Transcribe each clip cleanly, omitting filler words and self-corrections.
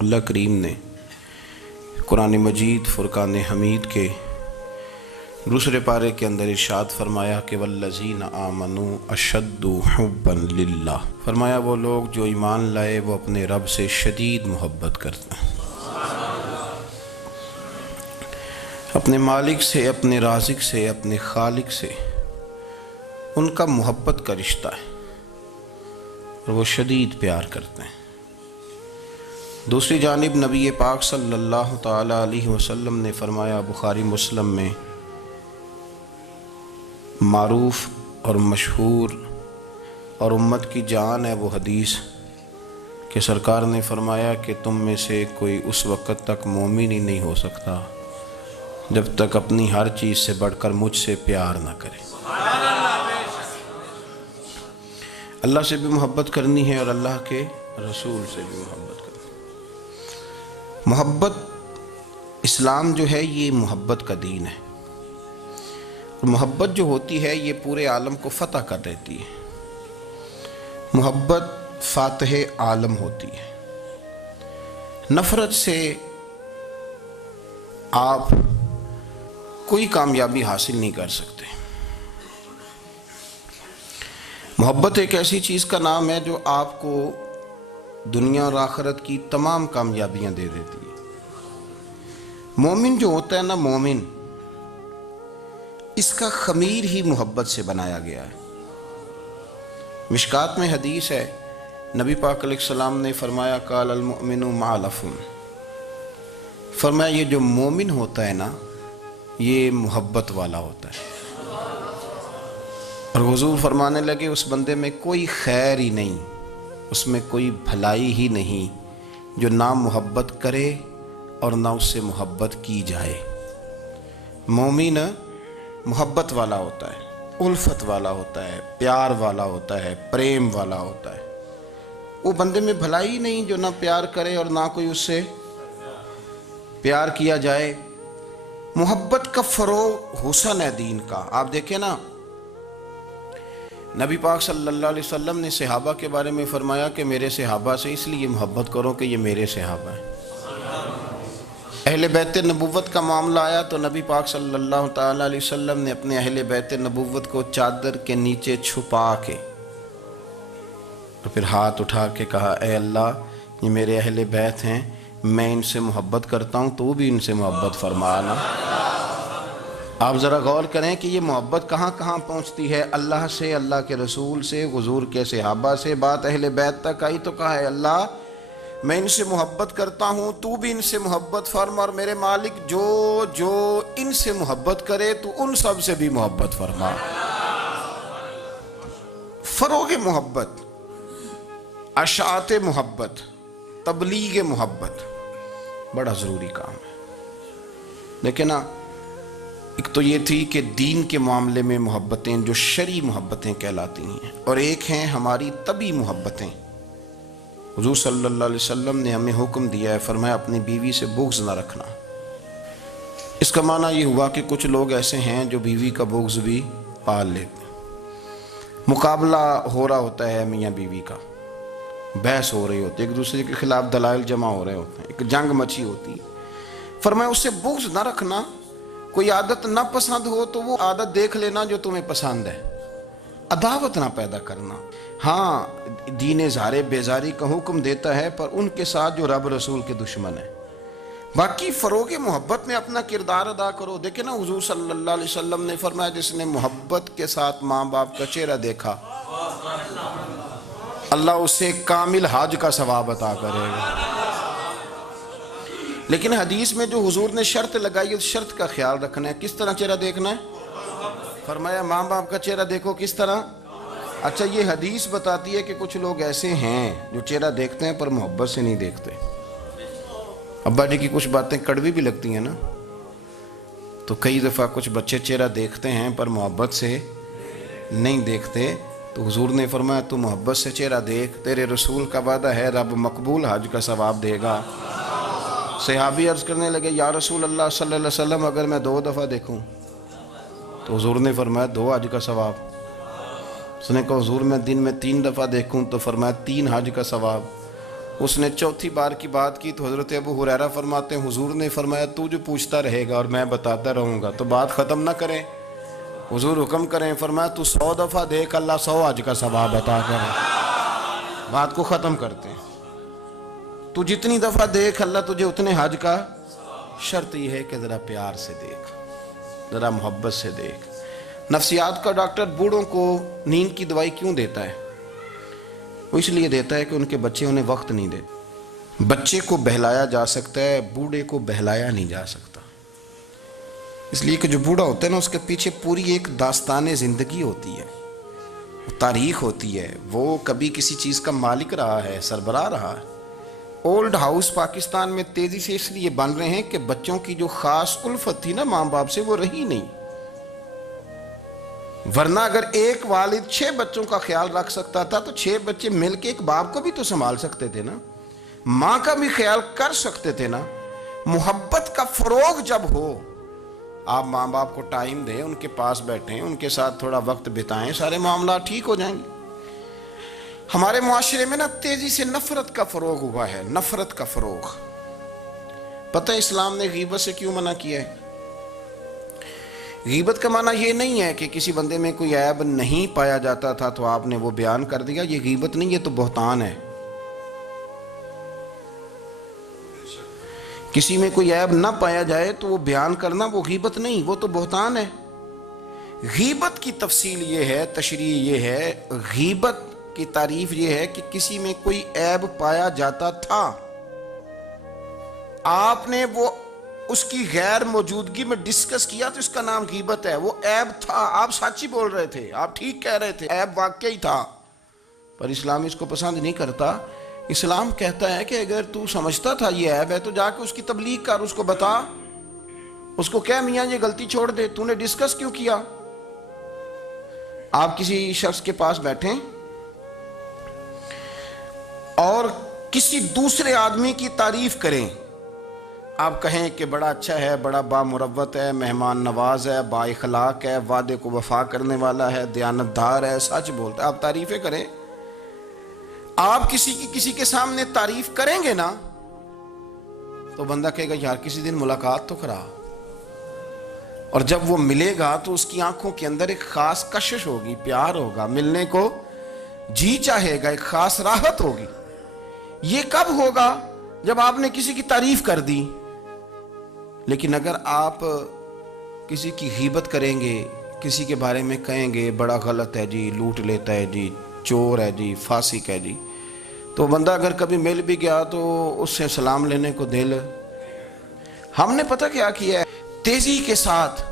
اللہ کریم نے قرآن مجید فرقان حمید کے دوسرے پارے کے اندر ارشاد فرمایا کہ والذین آمنوا اشد حبا للہ، فرمایا وہ لوگ جو ایمان لائے وہ اپنے رب سے شدید محبت کرتے ہیں، اپنے مالک سے، اپنے رازق سے، اپنے خالق سے ان کا محبت کا رشتہ ہے اور وہ شدید پیار کرتے ہیں۔ دوسری جانب نبی پاک صلی اللہ تعالی علیہ وسلم نے فرمایا، بخاری مسلم میں معروف اور مشہور اور امت کی جان ہے وہ حدیث کہ سرکار نے فرمایا کہ تم میں سے کوئی اس وقت تک مومن ہی نہیں ہو سکتا جب تک اپنی ہر چیز سے بڑھ کر مجھ سے پیار نہ کرے۔ اللہ سے بھی محبت کرنی ہے اور اللہ کے رسول سے بھی محبت کرنی ہے۔ محبت، اسلام جو ہے یہ محبت کا دین ہے، اور محبت جو ہوتی ہے یہ پورے عالم کو فتح کر دیتی ہے۔ محبت فاتح عالم ہوتی ہے۔ نفرت سے آپ کوئی کامیابی حاصل نہیں کر سکتے۔ محبت ایک ایسی چیز کا نام ہے جو آپ کو دنیا اور آخرت کی تمام کامیابیاں دے دیتی ہے۔ مومن جو ہوتا ہے نا، مومن، اس کا خمیر ہی محبت سے بنایا گیا ہے۔ مشکات میں حدیث ہے، نبی پاک علیہ السلام نے فرمایا قال المؤمن معلف، فرمایا یہ جو مومن ہوتا ہے نا یہ محبت والا ہوتا ہے۔ اور حضور فرمانے لگے اس بندے میں کوئی خیر ہی نہیں، اس میں کوئی بھلائی ہی نہیں جو نہ محبت کرے اور نہ اس سے محبت کی جائے۔ مومن محبت والا ہوتا ہے، الفت والا ہوتا ہے، پیار والا ہوتا ہے، پریم والا ہوتا ہے۔ وہ بندے میں بھلائی نہیں جو نہ پیار کرے اور نہ کوئی اس سے پیار کیا جائے۔ محبت کا فروغ حسن ہے دین کا۔ آپ دیکھیں نا، نبی پاک صلی اللہ علیہ وسلم نے صحابہ کے بارے میں فرمایا کہ میرے صحابہ سے اس لیے محبت کرو کہ یہ میرے صحابہ ہیں۔ اہل بیت نبوت کا معاملہ آیا تو نبی پاک صلی اللہ تعالی علیہ وسلم نے اپنے اہل بیت نبوت کو چادر کے نیچے چھپا کے اور پھر ہاتھ اٹھا کے کہا، اے اللہ یہ میرے اہل بیت ہیں، میں ان سے محبت کرتا ہوں، تو بھی ان سے محبت فرمانا۔ آپ ذرا غور کریں کہ یہ محبت کہاں کہاں پہنچتی ہے، اللہ سے، اللہ کے رسول سے، حضور کے صحابہ سے، بات اہل بیت تک آئی تو کہا، اے اللہ میں ان سے محبت کرتا ہوں، تو بھی ان سے محبت فرما، اور میرے مالک جو جو ان سے محبت کرے تو ان سب سے بھی محبت فرما۔ فروغ محبت، اشاعت محبت، تبلیغ محبت بڑا ضروری کام ہے۔ لیکن ایک تو یہ تھی کہ دین کے معاملے میں محبتیں جو شرعی محبتیں کہلاتی ہیں، اور ایک ہیں ہماری طبعی محبتیں۔ حضور صلی اللہ علیہ وسلم نے ہمیں حکم دیا ہے، فرمایا اپنی بیوی سے بغض نہ رکھنا۔ اس کا معنی یہ ہوا کہ کچھ لوگ ایسے ہیں جو بیوی کا بغض بھی پال لیتے ہیں۔ مقابلہ ہو رہا ہوتا ہے میاں بیوی کا، بحث ہو رہی ہوتی ہے، ایک دوسرے کے خلاف دلائل جمع ہو رہے ہوتے ہیں، ایک جنگ مچی ہوتی ہے۔ فرمایا اس سے بغض نہ رکھنا۔ کوئی عادت نہ پسند ہو تو وہ عادت دیکھ لینا جو تمہیں پسند ہے، عداوت نہ پیدا کرنا۔ ہاں دین اظہار بیزاری کا حکم دیتا ہے، پر ان کے ساتھ جو رب رسول کے دشمن ہیں۔ باقی فروغ محبت میں اپنا کردار ادا کرو۔ دیکھیں نا، حضور صلی اللہ علیہ وسلم نے فرمایا جس نے محبت کے ساتھ ماں باپ کا چہرہ دیکھا اللہ اسے کامل حج کا ثواب عطا کرے گا۔ لیکن حدیث میں جو حضور نے شرط لگائی اس شرط کا خیال رکھنا ہے۔ کس طرح چہرہ دیکھنا ہے؟ فرمایا ماں باپ کا چہرہ دیکھو کس طرح۔ اچھا، یہ حدیث بتاتی ہے کہ کچھ لوگ ایسے ہیں جو چہرہ دیکھتے ہیں پر محبت سے نہیں دیکھتے۔ ابا جی کی کچھ باتیں کڑوی بھی لگتی ہیں نا، تو کئی دفعہ کچھ بچے چہرہ دیکھتے ہیں پر محبت سے نہیں دیکھتے، تو حضور نے فرمایا تو محبت سے چہرہ دیکھ، تیرے رسول کا وعدہ ہے رب مقبول حج کا ثواب دے گا۔ صحابی عرض کرنے لگے، یا رسول اللہ صلی اللہ علیہ وسلم اگر میں 2 دفعہ دیکھوں؟ تو حضور نے فرمایا 2 حج کا ثواب۔ اس نے کہا حضور میں دن میں 3 دفعہ دیکھوں؟ تو فرمایا 3 حج کا ثواب۔ اس نے چوتھی بار کی بات کی تو حضرت ابو ہریرہ فرماتے ہیں حضور نے فرمایا تو جو پوچھتا رہے گا اور میں بتاتا رہوں گا تو بات ختم نہ کریں. حضور حکم کریں, فرمایا تو 100 دفعہ دیکھ اللہ 100 حج کا ثواب عطا کرے. بات کو ختم کرتے ہیں. تو جتنی دفعہ دیکھ اللہ تجھے اتنے حج کا. شرط یہ ہے کہ ذرا پیار سے دیکھ, ذرا محبت سے دیکھ. نفسیات کا ڈاکٹر بوڑھوں کو نیند کی دوائی کیوں دیتا ہے؟ وہ اس لیے دیتا ہے کہ ان کے بچے انہیں وقت نہیں دیتے. بچے کو بہلایا جا سکتا ہے, بوڑھے کو بہلایا نہیں جا سکتا. اس لیے کہ جو بوڑھا ہوتا ہے نا اس کے پیچھے پوری ایک داستان زندگی ہوتی ہے, تاریخ ہوتی ہے. وہ کبھی کسی چیز کا مالک رہا ہے, سربراہ رہا ہے. اولڈ ہاؤس پاکستان میں تیزی سے اس لیے بن رہے ہیں کہ بچوں کی جو خاص الفت تھی نا ماں باپ سے وہ رہی نہیں. ورنہ اگر ایک والد 6 بچوں کا خیال رکھ سکتا تھا تو 6 بچے مل کے ایک باپ کو بھی تو سنبھال سکتے تھے نا, ماں کا بھی خیال کر سکتے تھے نا. محبت کا فروغ جب ہو, آپ ماں باپ کو ٹائم دیں, ان کے پاس بیٹھیں, ان کے ساتھ تھوڑا وقت بتائیں, سارے معاملات ٹھیک ہو جائیں گے. ہمارے معاشرے میں نا تیزی سے نفرت کا فروغ ہوا ہے, نفرت کا فروغ. پتہ ہے اسلام نے غیبت سے کیوں منع کیا ہے؟ غیبت کا معنی یہ نہیں ہے کہ کسی بندے میں کوئی عیب نہیں پایا جاتا تھا تو آپ نے وہ بیان کر دیا. یہ غیبت نہیں, یہ تو بہتان ہے. کسی میں کوئی عیب نہ پایا جائے تو وہ بیان کرنا وہ غیبت نہیں, وہ تو بہتان ہے. غیبت کی تفصیل یہ ہے, تشریح یہ ہے, غیبت کی تعریف یہ ہے کہ کسی میں کوئی عیب پایا جاتا تھا, آپ نے وہ اس کی غیر موجودگی میں ڈسکس کیا تو اس کا نام غیبت ہے. وہ عیب تھا, آپ سچ ہی بول رہے تھے, آپ ٹھیک کہہ رہے تھے, عیب واقعی تھا, پر اسلام اس کو پسند نہیں کرتا. اسلام کہتا ہے کہ اگر تو سمجھتا تھا یہ عیب ہے تو جا کے اس کی تبلیغ کر, اس کو بتا, اس کو کہہ میاں یہ غلطی چھوڑ دے, تو نے ڈسکس کیوں کیا؟ آپ کسی شخص کے پاس بیٹھیں اور کسی دوسرے آدمی کی تعریف کریں, آپ کہیں کہ بڑا اچھا ہے, بڑا بامروت ہے, مہمان نواز ہے, با اخلاق ہے, وعدے کو وفا کرنے والا ہے, دیانتدار ہے, سچ بولتا ہے, آپ تعریفیں کریں. آپ کسی کے سامنے تعریف کریں گے نا تو بندہ کہے گا یار کسی دن ملاقات تو کرا, اور جب وہ ملے گا تو اس کی آنکھوں کے اندر ایک خاص کشش ہوگی, پیار ہوگا, ملنے کو جی چاہے گا, ایک خاص راحت ہوگی. یہ کب ہوگا؟ جب آپ نے کسی کی تعریف کر دی. لیکن اگر آپ کسی کی غیبت کریں گے, کسی کے بارے میں کہیں گے بڑا غلط ہے جی, لوٹ لیتا ہے جی, چور ہے جی, فاسق ہے جی, تو بندہ اگر کبھی مل بھی گیا تو اس سے سلام لینے کو دل. ہم نے پتہ کیا کیا ہے, تیزی کے ساتھ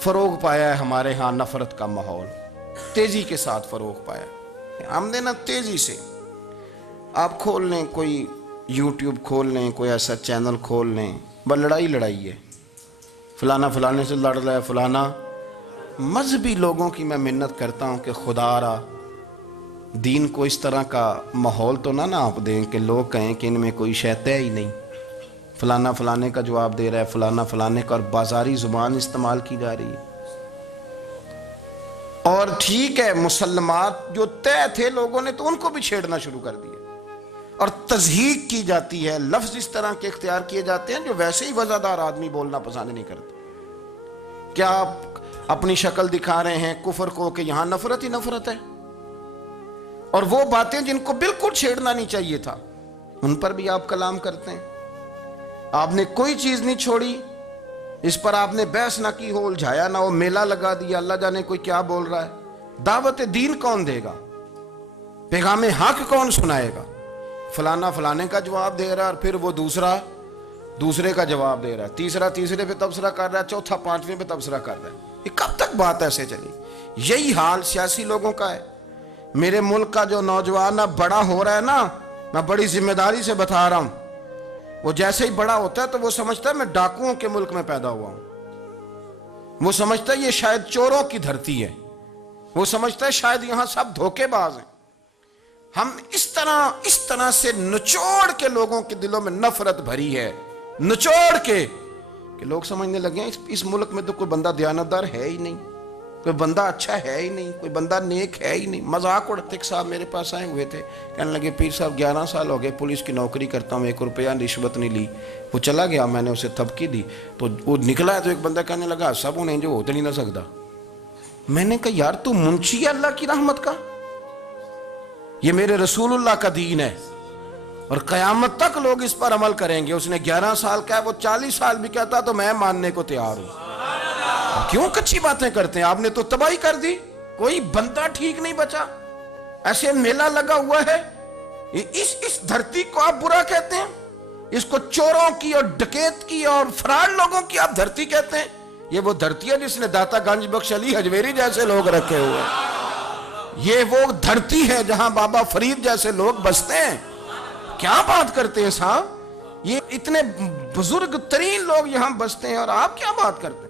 فروغ پایا ہے ہمارے ہاں نفرت کا ماحول, تیزی کے ساتھ فروغ پایا. ہم نے نا تیزی سے, آپ کھول لیں کوئی یوٹیوب کھول لیں, کوئی ایسا چینل کھول لیں, بس لڑائی ہے, فلانا فلانے سے لڑ رہا ہے, فلانا. مذہبی لوگوں کی میں منت کرتا ہوں کہ خدا را دین کو اس طرح کا ماحول تو نہ آپ دیں کہ لوگ کہیں کہ ان میں کوئی شے ہی نہیں, فلانا فلانے کا جواب دے رہا ہے, فلانا فلانے کا, اور بازاری زبان استعمال کی جا رہی ہے. اور ٹھیک ہے مسلمات جو طے تھے لوگوں نے تو ان کو بھی چھیڑنا شروع کر دیا, اور تضحیق کی جاتی ہے, لفظ اس طرح کے اختیار کیے جاتے ہیں جو ویسے ہی وزادار آدمی بولنا پسند نہیں کرتے. کیا آپ اپنی شکل دکھا رہے ہیں کفر کو کہ یہاں نفرت ہی نفرت ہے, اور وہ باتیں جن کو بالکل چھیڑنا نہیں چاہیے تھا ان پر بھی آپ کلام کرتے ہیں. آپ نے کوئی چیز نہیں چھوڑی, اس پر آپ نے بحث نہ کی ہو, الجھایا نہ ہو, میلہ لگا دیا, اللہ جانے کوئی کیا بول رہا ہے. دعوت دین کون دے گا؟ پیغام حق کون سنائے گا؟ فلانا فلانے کا جواب دے رہا ہے, اور پھر وہ دوسرے کا جواب دے رہا ہے, تیسرا تیسرے پہ تبصرہ کر رہا ہے, چوتھا پانچویں پہ تبصرہ کر رہا ہے. یہ کب تک بات ایسے چلی؟ یہی حال سیاسی لوگوں کا ہے. میرے ملک کا جو نوجوان اب بڑا ہو رہا ہے نا, میں بڑی ذمہ داری سے بتا رہا ہوں, وہ جیسے ہی بڑا ہوتا ہے تو وہ سمجھتا ہے میں ڈاکوؤں کے ملک میں پیدا ہوا ہوں, وہ سمجھتا ہے یہ شاید چوروں کی دھرتی ہے, وہ سمجھتا ہے شاید یہاں سب دھوکے باز ہیں. ہم اس طرح سے نچوڑ کے لوگوں کے دلوں میں نفرت بھری ہے, نچوڑ کے, کہ لوگ سمجھنے لگے ہیں اس ملک میں تو کوئی بندہ دیانتدار ہے ہی نہیں, کوئی بندہ اچھا ہے ہی نہیں، کوئی بندہ نیک ہے ہی نہیں. مذاق اڑاتے. ایک صاحب میرے پاس آئے ہوئے تھے، کہنے لگے پیر صاحب 11 سال ہو گئے پولیس کی نوکری کرتا ہوں، 1 روپیہ رشوت نہیں لی. وہ چلا گیا، میں نے اسے تھپکی دی تو وہ نکلا ہے. تو ایک بندہ کہنے لگا سب انہیں جو ہوتے نہیں نہ سکتا. میں نے کہا یار تو منشی ہے اللہ کی رحمت کا، یہ میرے رسول اللہ کا دین ہے اور قیامت تک لوگ اس پر عمل کریں گے. اس نے 11 سال کا ہے، وہ 40 سال بھی کہتا تو میں ماننے کو تیار ہوں. کیوں کچھی باتیں کرتے ہیں؟ آپ نے تو تباہی کر دی، کوئی بندہ ٹھیک نہیں بچا. ایسے میلہ لگا ہوا ہے، اس دھرتی کو آپ برا کہتے ہیں، اس کو چوروں کی اور ڈکیت کی اور فراڈ لوگوں کی آپ دھرتی کہتے ہیں. یہ وہ دھرتی ہے جس نے داتا گنج بخش علی حجویری جیسے لوگ رکھے ہوئے ہیں. یہ وہ دھرتی ہے جہاں بابا فرید جیسے لوگ بستے ہیں. کیا بات کرتے ہیں صاحب؟ یہ اتنے بزرگ ترین لوگ یہاں بستے ہیں اور آپ کیا بات کرتے ہیں؟